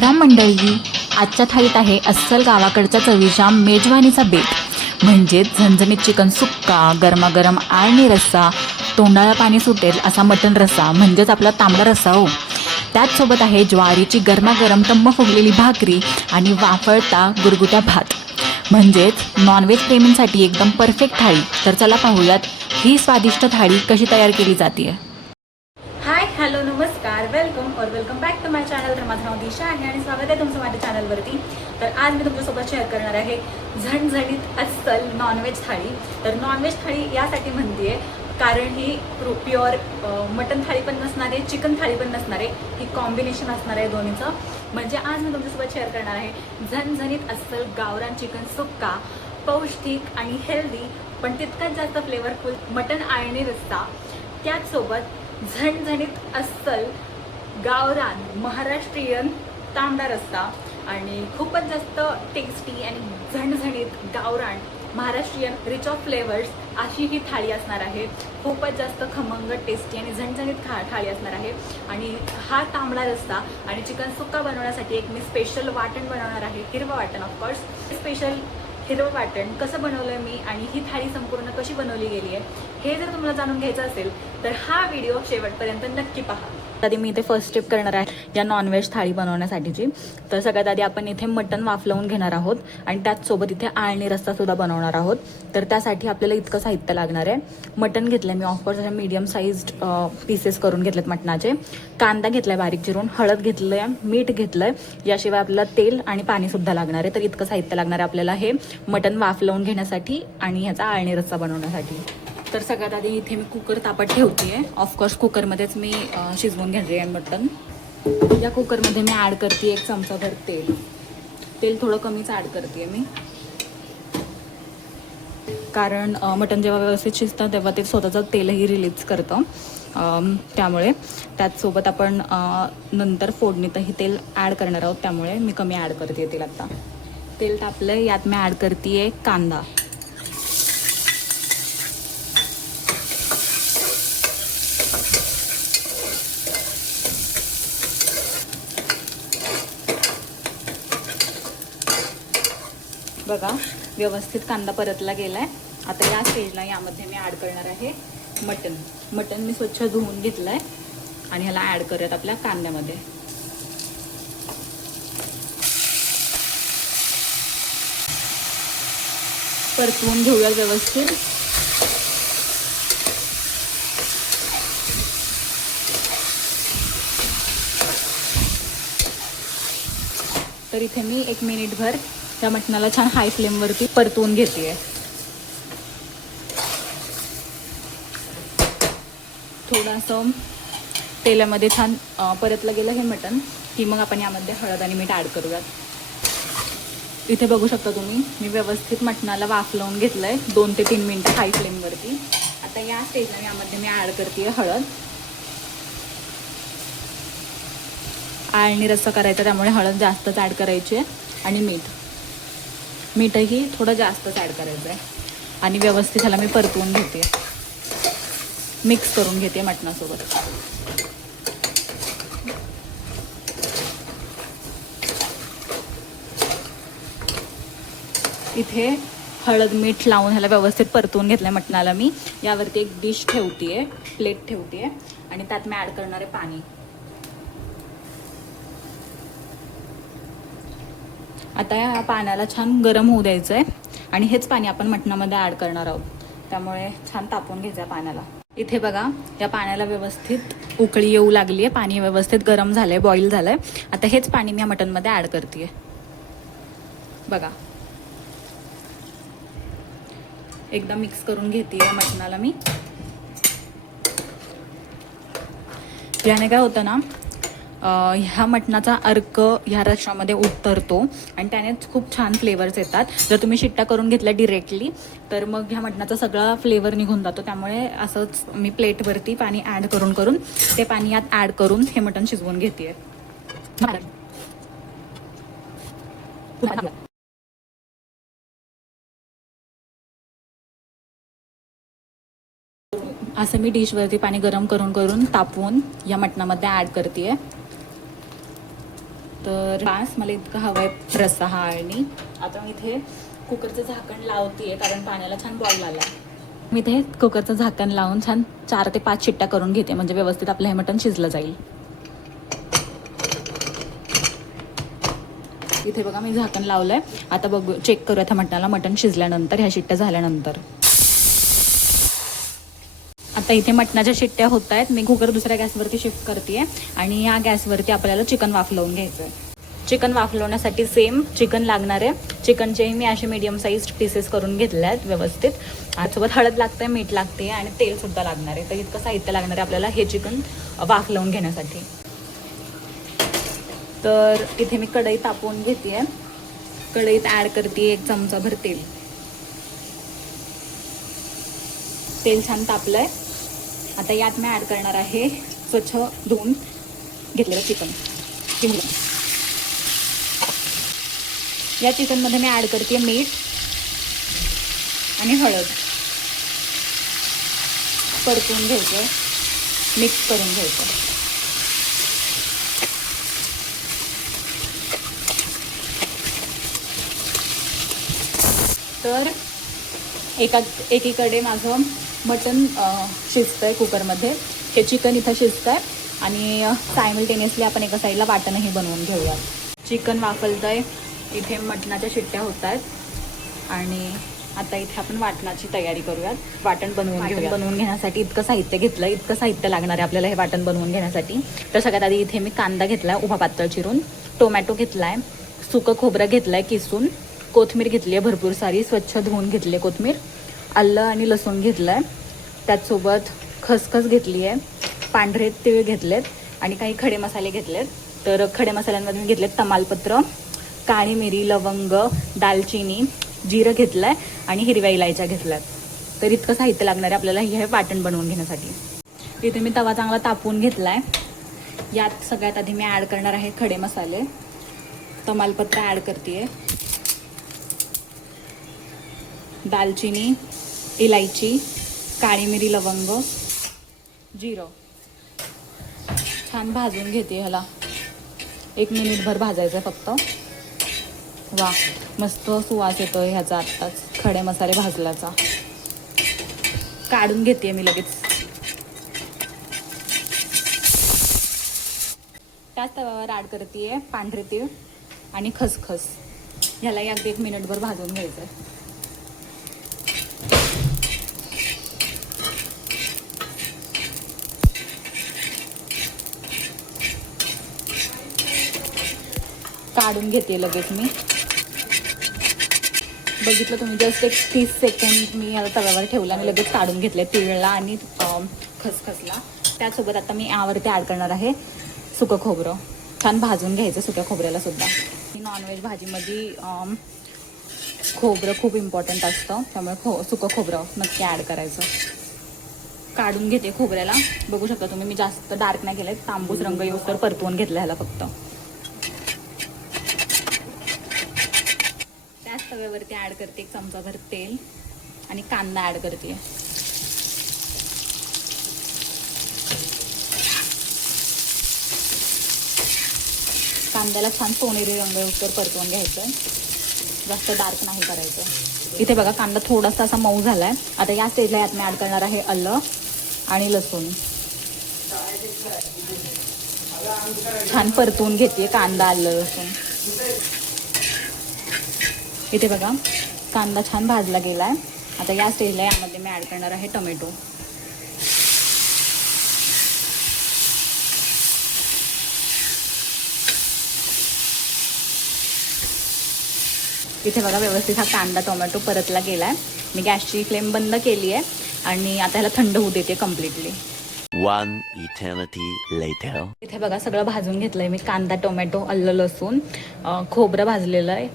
राम मंडळी, आजच्या थाळीत आहे अस्सल गावाकडच्या चवीच्या मेजवानीचा बेत म्हणजेच झणझणीत चिकन सुक्का, गरमागरम आळणी रस्सा, तोंडाला पाणी सुटेल असा मटण रस्सा म्हणजेच आपला तांबडा रस्सा हो. त्याचसोबत आहे ज्वारीची गरमागरम टम्म फुगलेली भाकरी आणि वाफळता गुरगुट्या भात म्हणजेच नॉनव्हेज प्रेमींसाठी एकदम परफेक्ट थाळी. तर चला पाहूयात ही स्वादिष्ट थाळी कशी तयार केली जाते. हाय हॅलो नमस्कार, welcome back to my channel. तर माझं नाव दिशा आहे आणि स्वागत आहे तुमचं माझ्या चॅनलवरती. तर आज मी तुमच्यासोबत शेअर करणार आहे झणझणीत अस्सल नॉनव्हेज थाळी. तर नॉनव्हेज थाळी यासाठी म्हणते कारण ही प्युअर मटन थाळी पण नसणार आहे, चिकन थाळी पण नसणार आहे, ही कॉम्बिनेशन असणार आहे दोन्हीचं. म्हणजे आज मी तुमच्यासोबत शेअर करणार आहे झणझणीत अस्सल गावरान चिकन सुक्का, पौष्टिक आणि हेल्दी पण तितकाच जास्त फ्लेवरफुल मटन आळणी रस्सा, त्याचसोबत झणझणीत अस्सल गावरान महाराष्ट्रीयन तांबडा रस्सा आणि खूपच जास्त टेस्टी आणि झणझणीत गावरान महाराष्ट्रीयन रिच ऑफ फ्लेवर्स अशी ही थाळी असणार आहे. खूपच जास्त खमंग टेस्टी आणि झणझणीत थाळी असणार आहे. आणि हा तांबडा रस्सा आणि चिकन सुक्का बनवण्यासाठी एक मी स्पेशल वाटण बनवणार आहे, हिरवं वाटण. ऑफकोर्स स्पेशल हिरवं वाटण कसं बनवलं मी आणि ही थाळी संपूर्ण कशी बनवली गेली आहे हे जर तुम्हाला जाणून घ्यायचं असेल तर हा व्हिडिओ शेवटपर्यंत नक्की पहा. आधी मी इथे फर्स्ट स्टेप करणार आहे या नॉनव्हेज थाळी बनवण्यासाठीची. तर सगळ्यात आधी आपण इथे मटण वाफलवून घेणार आहोत आणि त्याचसोबत इथे आळणी रस्सा सुद्धा बनवणार आहोत. तर त्यासाठी आपल्याला इतकं साहित्य लागणार आहे. मटण घेतलं मी ऑफकोर्स अशा मीडियम साईज्ड पीसेस करून घेतलेत मटणाचे. कांदा घेतलाय बारीक चिरून, हळद घेतलंय, मीठ घेतलंय, याशिवाय आपल्याला तेल आणि पाणी सुद्धा लागणार आहे. तर इतकं साहित्य लागणार आहे आपल्याला हे मटण वाफलवून घेण्यासाठी आणि ह्याचा आळणी रस्सा बनवण्यासाठी. तर सगळ्यात आधी इथे मी कुकर तापत ठेवते. ऑफकोर्स कुकरमध्येच मी शिजवून घेते आहे मटण. या कुकरमध्ये मी ॲड करते 1 चमचाभर तेल. तेल थोडं कमीच ॲड करते मी, कारण मटण जेव्हा व्यवस्थित शिजतं तेव्हा ते स्वतःचं तेलही रिलीज करतं. त्यामुळे त्याचसोबत आपण नंतर फोडणीतही तेल ॲड करणार आहोत, त्यामुळे मी कमी ॲड करते तेल. आता तेल तापलं, यात मी ॲड करते कांदा. बघा व्यवस्थित कांदा परतला गेलाय. आता या स्टेजला यामध्ये मी ॲड करणार आहे मटण. मटण मी स्वच्छ धुवून घेतलंय आणि ह्याला ॲड करत आपल्या कांद्यामध्ये. परतवून घेऊया व्यवस्थित. तर इथे मी 1 मिनिटभर त्या मटणाला छान हाय फ्लेमवरती परतवून घेते. थोडंसं तेलामध्ये छान परतलं गेलं हे मटण की मग आपण यामध्ये हळद आणि मीठ ॲड करूयात. इथे बघू शकता तुम्ही मी व्यवस्थित मटणाला वाफलवून घेतलंय 2 ते 3 मिनिटं हाय फ्लेमवरती. आता या स्टेजला यामध्ये मी ॲड करते हळद. आळणी रस्सा करायचा त्यामुळे हळद जास्तच ॲड करायची आहे आणि मीठही थोडं जास्तच ॲड करायचं आहे. आणि व्यवस्थित ह्याला मी परतवून घेते, मिक्स करून घेते मटणासोबत. इथे हळद मीठ लावून ह्याला व्यवस्थित परतवून घेतलंय मटणाला मी. यावरती एक डिश ठेवते, प्लेट ठेवते आणि त्यात मी ॲड करणार आहे पाणी. आता या पाण्याला छान गरम होऊ द्यायचं आहे आणि हेच पाणी आपण मटणामध्ये ॲड करणार आहोत, त्यामुळे छान तापवून घ्यायचं आहे पाण्याला. इथे बघा या पाण्याला व्यवस्थित उकळी येऊ लागली आहे, पाणी व्यवस्थित गरम झालं आहे, बॉईल झालं आहे. आता हेच पाणी मी या मटणमध्ये ॲड करते. बघा एकदा मिक्स करून घेते या मटणाला मी. याने काय होतं ना, ह्या मटणाचा अर्क ह्या रश्श्यामध्ये उतरतो आणि त्यानेच खूप छान फ्लेवर्स येतात. जर तुम्ही शिट्ट्या करून घेतल्या डिरेक्टली तर मग ह्या मटणाचा सगळा फ्लेवर निघून जातो. त्यामुळे असंच मी प्लेटवरती पाणी ॲड करून ते पाणी यात ॲड करून हे मटण शिजवून घेते. असं मी डिशवरती पाणी गरम करून तापवून या मटणामध्ये ॲड करते. तर बास मला इतकं हवं आहे रस्सा हा. आणि आता मी इथे कुकरचं झाकण लावते कारण पाण्याला छान बॉईल आला. मी इथे कुकरचं झाकण लावून छान 4 ते 5 शिट्ट्या करून घेते म्हणजे व्यवस्थित आपलं हे मटण शिजलं जाईल. इथे बघा मी झाकण लावलंय. आता बघू चेक करूया त्या मटणाला मटण शिजल्यानंतर, ह्या शिट्ट्या झाल्यानंतर. आता इथे मटणाच्या शिट्ट्या होत आहेत. मी कुकर दुसऱ्या गॅसवरती शिफ्ट करते आणि या गॅसवरती आपल्याला चिकन वाफलवून घ्यायचं आहे. चिकन वाफलवण्यासाठी सेम चिकन लागणार आहे. चिकनचे मी असे मीडियम साईज पीसेस करून घेतले आहेत व्यवस्थित. सोबत हळद लागते, मीठ लागते आणि तेलसुद्धा लागणार आहे. तर इतकं साहित्य लागणार आहे आपल्याला हे चिकन वाफलवून घेण्यासाठी. तर इथे मी कढई तापवून घेते. कढईत ॲड करते 1 चमचाभर तेल. तेल छान तापलं आहे. आता यात मी ॲड करणार आहे स्वच्छ धुवून घेतलेलं चिकन. या चिकनमध्ये मी ॲड करते मीठ आणि हळद. परतून घ्यायचं, मिक्स करून घ्यायचं. तर एकीकडे माझं मटण शिजतंय कुकरमध्ये, हे चिकन इथं शिजतंय आणि सायमल्टेनियसली आपण एका साईडला वाटणही बनवून घेऊयात. चिकन वाफलतंय, इथे मटणाच्या शिट्ट्या होत आहेत आणि आता इथे आपण वाटणाची तयारी करूयात. वाटण बनवून घेऊयात. बनवून घेण्यासाठी इतकं साहित्य घेतलं, इतकं साहित्य लागणार आहे आपल्याला हे वाटण बनवून घेण्यासाठी. तर सगळ्यात आधी इथे मी कांदा घेतलाय उभा पातळ चिरून, टोमॅटो घेतलाय, सुकं खोबरं घेतलंय किसून, कोथिंबीर घेतली आहे भरपूर सारी, स्वच्छ धुवून घेतली आहे कोथिंबीर, आलं आणि लसूण घेतलं आहे, त्याचसोबत खसखस घेतली आहे, पांढरे तीळ घेतलेत आणि काही खडे मसाले घेतलेत. तर खडे मसाल्यांमध्ये मी घेतलेत तमालपत्र, काळी मिरी, लवंग, दालचिनी, जिरं घेतलं आहे आणि हिरव्या इलायच्या घेतल्यात. तर इतकं साहित्य लागणार आहे आपल्याला हे वाटण बनवून घेण्यासाठी. इथे मी तवा चांगला तापवून घेतला आहे. यात सगळ्यात आधी मी ॲड करणार आहे खडे मसाले. तमालपत्र ॲड करते, दालचिनी, इलायची, काळी मिरी, लवंग, जिरं छान भाजून घेते. ह्याला 1 मिनिटभर भाजायचं फक्त. वा, मस्त सुवास येतो ह्याचा आत्ताच खडे मसाले भाजल्याचा. काढून घेते मी लगेच. त्याच तव्यावर ॲड करते पांढरे तीळ आणि खसखस. ह्यालाही अगदी 1 मिनिटभर भाजून घ्यायचं आहे. काढून घेते लगेच मी. बघितलं तुम्ही, जस्ट एक 30 सेकंड मी याला तव्यावर ठेवला आणि लगेच काढून घेतले तिळला आणि खसखसला. त्यासोबत आता मी यावरती ॲड करणार आहे सुकं खोबरं. छान भाजून घ्यायचं सुक्या खोबऱ्याला सुद्धा. ही नॉनव्हेज भाजीमध्ये खोबरं खूप इम्पॉर्टंट असतं, त्यामुळे सुकं खोबरं नक्की ॲड करायचं. काढून घेते खोबऱ्याला. बघू शकता तुम्ही, मी जास्त डार्क नाही केलं, तांबूस रंग येऊस्तर परतवून घेतला ह्याला फक्त. त्याच तव्यावरती ॲड करते 1 चमचाभर तेल आणि कांदा ॲड करते. कांद्याला छान सोनेरी रंग येऊस्तर परतवून घ्यायचं, जास्त डार्क नाही करायचं. इथे बघा कांदा थोडासा असा मऊ झालाय. आता या स्टेजला यात मी ॲड करणार आहे आलं आणि लसूण. छान परतवून घेते कांदा, आलं, लसूण. इथे बघा कांदा छान भाजला गेलाय. आता या स्टेजला यामध्ये मी ॲड करणार आहे टोमॅटो. इथे बघा व्यवस्थित हा कांदा टोमॅटो परतला गेलाय. मी गॅसची फ्लेम बंद केली आहे आणि आता ह्याला थंड होऊ देते कम्प्लिटली. 1 eternity later. इथे बघा सगळं भाजून घेतलंय मी. कांदा, टोमॅटो, आलं, लसूण, खोबरं भाजलेलं आहे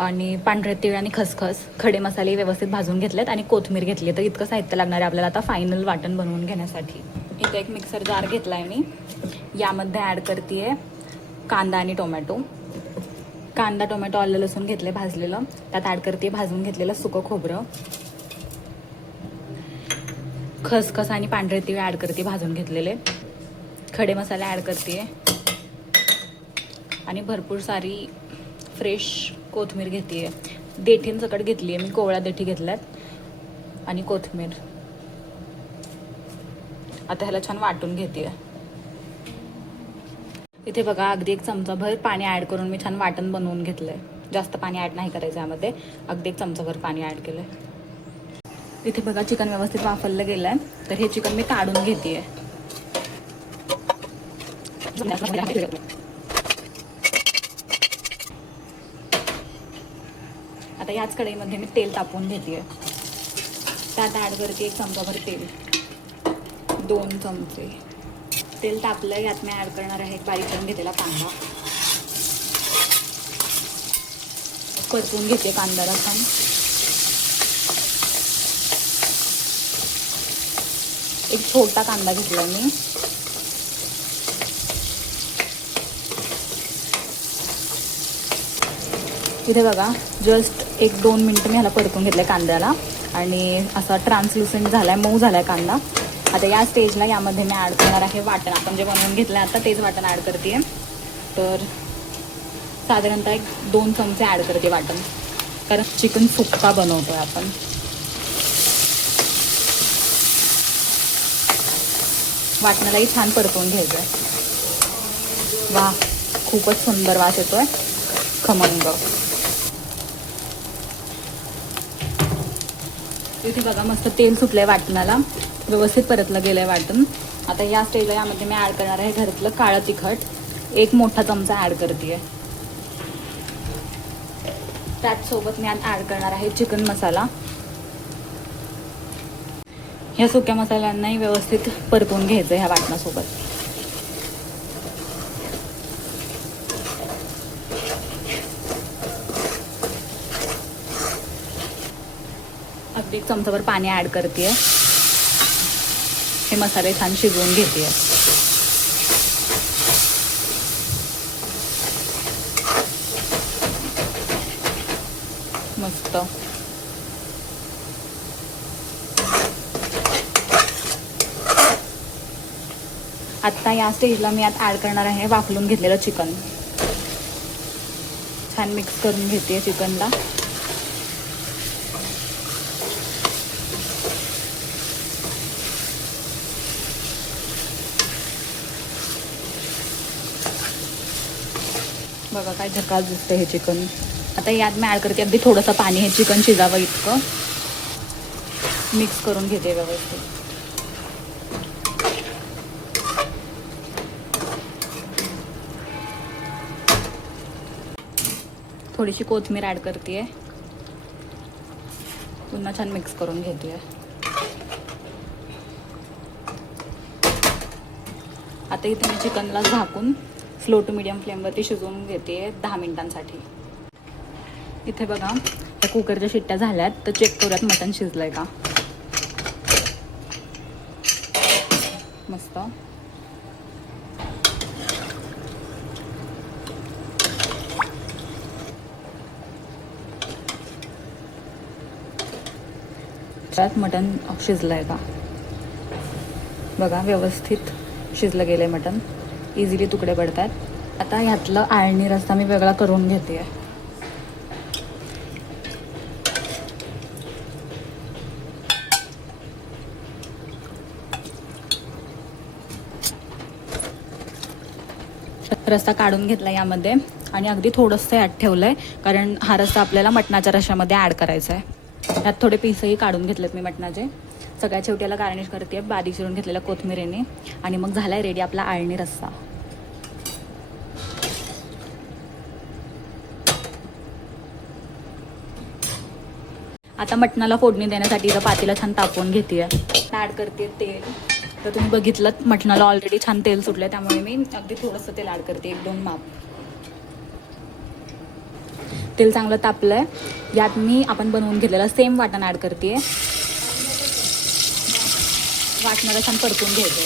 आणि पांढरे तीळ आणि खसखस, खडे मसाले व्यवस्थित भाजून घेतलेत आणि कोथिंबीर घेतली. तर इतकं साहित्य लागणार आहे आपल्याला आता फायनल वाटण बनवून घेण्यासाठी. इथे एक मिक्सर जार घेतला आहे मी. यामध्ये ॲड करते कांदा आणि टोमॅटो. कांदा, टोमॅटो, आलं, लसूण घेतले भाजलेलं. त्यात ॲड करते भाजून घेतलेलं सुकं खोबरं, खसखस आणि पांढरे तीळ ॲड करते भाजून घेतलेले. खडे मसाले ॲड करते, आणि भरपूर सारी फ्रेश कोथिंबीर घेते आहे. देठींसकट घेतली आहे मी, कोवळ्या देठी घेतल्यात आणि कोथिंबीर. आता ह्याला छान वाटून घेते आहे. इथे बघा अगदी 1 चमचाभर पाणी ॲड करून मी छान वाटण बनवून घेतलं आहे. जास्त पाणी ॲड नाही करायचं यामध्ये, अगदी 1 चमचाभर पाणी ॲड केलं आहे. इथे बघा चिकन व्यवस्थित वाफरलं गेलं आहे. तर हे चिकन मी काढून घेते आहे. आता याच कढईमध्ये मी तेल तापवून घेते आहे. त्यात ॲड करते 1 चमचाभर तेल, 2 चमचे. तेल तापलं, यात मी ॲड करणार आहे बारीक करून घेतलेला कांदा. परतून घेते कांद्याला छान. एक छोटा कांदा घेतला मी. इथे बघा जस्ट 1-2 मिनटं मी ह्याला परतून घेतलं कांद्याला आणि असा ट्रान्सल्युसेंट झाला आहे, मऊ झाला आहे कांदा. आता या स्टेजला यामध्ये मी ॲड करणार आहे वाटण. आपण जे बनवून घेतलं आहे आता तेच वाटण ॲड करते. तर साधारणतः 1-2 चमचे ॲड करते वाटण, कारण चिकन सुक्का बनवतो आहे आपण. वाटणालाही छान परतवून घ्यायचं आहे. वा, खूपच सुंदर वास येतो आहे, खमंग. इथे बघा मस्त तेल सुटलं आहे वाटणाला, व्यवस्थित परतलं गेलं आहे वाटण. आता या स्टेजला यामध्ये मी ॲड करणार आहे घरातलं काळं तिखट. 1 मोठा चमचा ॲड करते आहे. त्याचसोबत मी ॲड करणार आहे चिकन मसाला. ह्या सुक्या मसाल्यांनाही व्यवस्थित परतवून घ्यायचं ह्या वाटणासोबत. अगदी 1 चमचाभर पाणी ॲड करते आहे. हे मसाले छान शिजवून घेते आहे. मस्त. आत्ता या स्टेजला मी यात ॲड करणार आहे वाफलून घेतलेलं चिकन. छान मिक्स करून घेते चिकनला. बघा काय झकास दिसतं हे चिकन. आता यात मी ॲड करते अगदी थोडंसं पाणी, हे चिकन शिजावं इतकं. मिक्स करून घेते व्यवस्थित. थोडीशी कोथिंबीर ॲड करते. पुन्हा छान मिक्स करून घेते. आता इथे मी चिकनला झाकून स्लो टू मीडियम फ्लेमवरती शिजवून घेते 10 मिनिटांसाठी. इथे बघा त्या कुकरच्या शिट्ट्या झाल्यात, तर चेक करूयात मटण शिजलंय का. मस्त. त्यात मटण शिजलंय का बघा, व्यवस्थित शिजलं गेलंय मटण, इझिली तुकडे पडतात. आता ह्यातलं आळणी रस्सा मी वेगळा करून घेते. रस्सा काढून घेतला यामध्ये आणि अगदी थोडंसं यात ठेवलंय, कारण हा रस्सा आपल्याला मटणाच्या रश्श्यामध्ये ॲड करायचा आहे. त्यात थोडे पीसही काढून घेतलेत मी मटणाचे. सगळ्या शेवट्याला गार्निश करते बारीक चिरून घेतलेल्या कोथिंबीरीने. आणि मग झालाय रेडी आपला आळणी रस्सा. आता मटणाला फोडणी देण्यासाठी इथं पातेलं छान तापवून घेते. ॲड करते तेल. तर तुम्ही बघितलं मटणाला ऑलरेडी छान तेल सुटलं, त्यामुळे मी अगदी थोडंसं तेल ॲड करते, 1-2 माप. तेल चांगलं तापलंय, यात मी आपण बनवून घेतलेलं सेम वाटण ॲड करते. वाटणाला छान परतून घ्यायचं.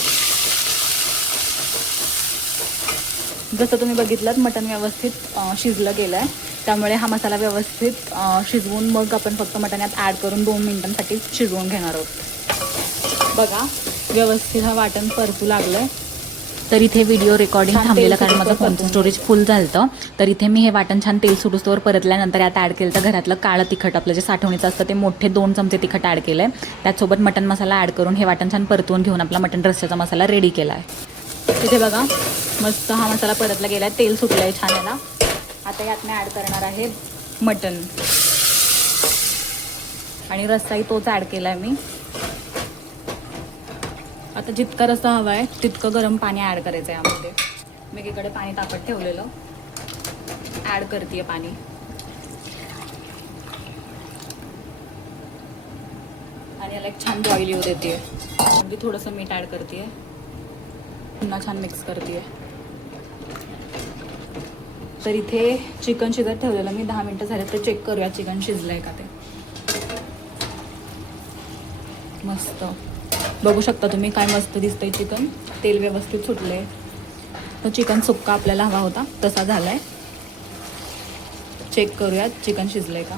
जसं तुम्ही बघितलं मटण व्यवस्थित शिजलं गेलं आहे, त्यामुळे हा मसाला व्यवस्थित शिजवून मग आपण फक्त मटण यात ॲड करून 2 मिनिटांसाठी शिजवून घेणार आहोत. बघा व्यवस्थित हा वाटण परतू लागलं आहे. तर इथे व्हिडिओ रेकॉर्डिंग थांबलेलं कारण माझं फोनचं स्टोरेज फुल झालं. तर इथे मी हे वाटण छान तेल सुटूस्तोवर परतल्यानंतर यात ॲड केलं तर घरातलं काळं तिखट आपलं जे साठवणीचं असतं ते मोठे 2 चमचे तिखट ॲड केलं आहे. त्याचसोबत मटण मसाला ॲड करून हे वाटण छान परतवून घेऊन आपला मटण रस्स्याचा मसाला रेडी केला आहे. तिथे बघा मस्त हा मसाला परतला गेला आहे, तेल सुटलं आहे छान याला. आता यात मी ॲड करणार आहे मटण आणि रस्साही तोच ॲड केला आहे मी. आता जितका रस्सा हवा आहे तितकं गरम पाणी ॲड करायचं आहे यामध्ये. मी एकीकडे पाणी तापत ठेवलेलं, ॲड करते पाणी. आणि याला एक छान बॉईल येऊ देते. म्हणजे थोडंसं मीठ ॲड करते, पुन्हा छान मिक्स करते. तर इथे चिकन शिजत ठेवलेलं मी 10 मिनटं झाले, तर चेक करूया चिकन शिजलं आहे का ते. मस्त बघू शकता तुम्ही काय मस्त दिसतंय चिकन, तेल व्यवस्थित सुटले. तर चिकन सुक्का आपल्याला हवा होता तसा झालाय. चेक करूयात चिकन शिजलंय का.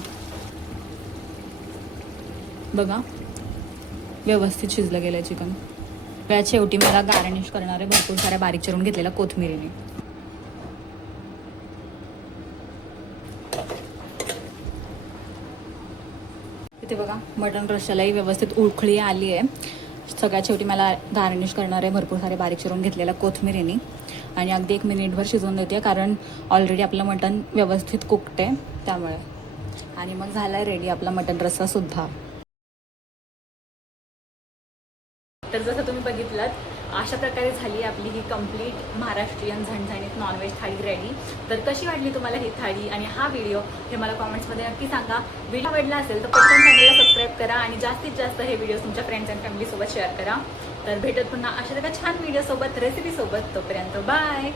बघा व्यवस्थित शिजलं गेलंय चिकन. त्यात शेवटी मला गार्निश करणार आहे भरपूर साऱ्या बारीक चिरून घेतलेल्या कोथिंबीरीने. इथे बघा मटण रश्श्यालाही व्यवस्थित उकळी आली आहे. सगळ्यात शेवटी मला गार्निश करणार आहे भरपूर सारे बारीक चिरून घेतलेल्या कोथिंबीरीने. आणि अगदी 1 मिनिटभर शिजवून देते कारण ऑलरेडी आपलं मटण व्यवस्थित कुकड आहे त्यामुळे. आणि मग झाला आहे रेडी आपला मटण रस्सासुद्धा. तर जसं तुम्ही बघितलात अशा प्रकारे झाली आपली ही कंप्लीट महाराष्ट्रीयन झणझणीत नॉनव्हेज थाळी रेडी. तर कशी वाटली तुम्हाला ही थाळी आणि हा व्हिडिओ हे मला कॉमेंट्समध्ये नक्की सांगा. व्हिडिओ आवडला असेल तर पटकन चॅनलला सबस्क्राईब करा आणि जास्तीत जास्त हे व्हिडिओ तुमच्या फ्रेंड्स अँड फॅमिलीसोबत शेअर करा. तर भेटत पुन्हा अशा एका छान व्हिडिओसोबत रेसिपीसोबत. तोपर्यंत बाय.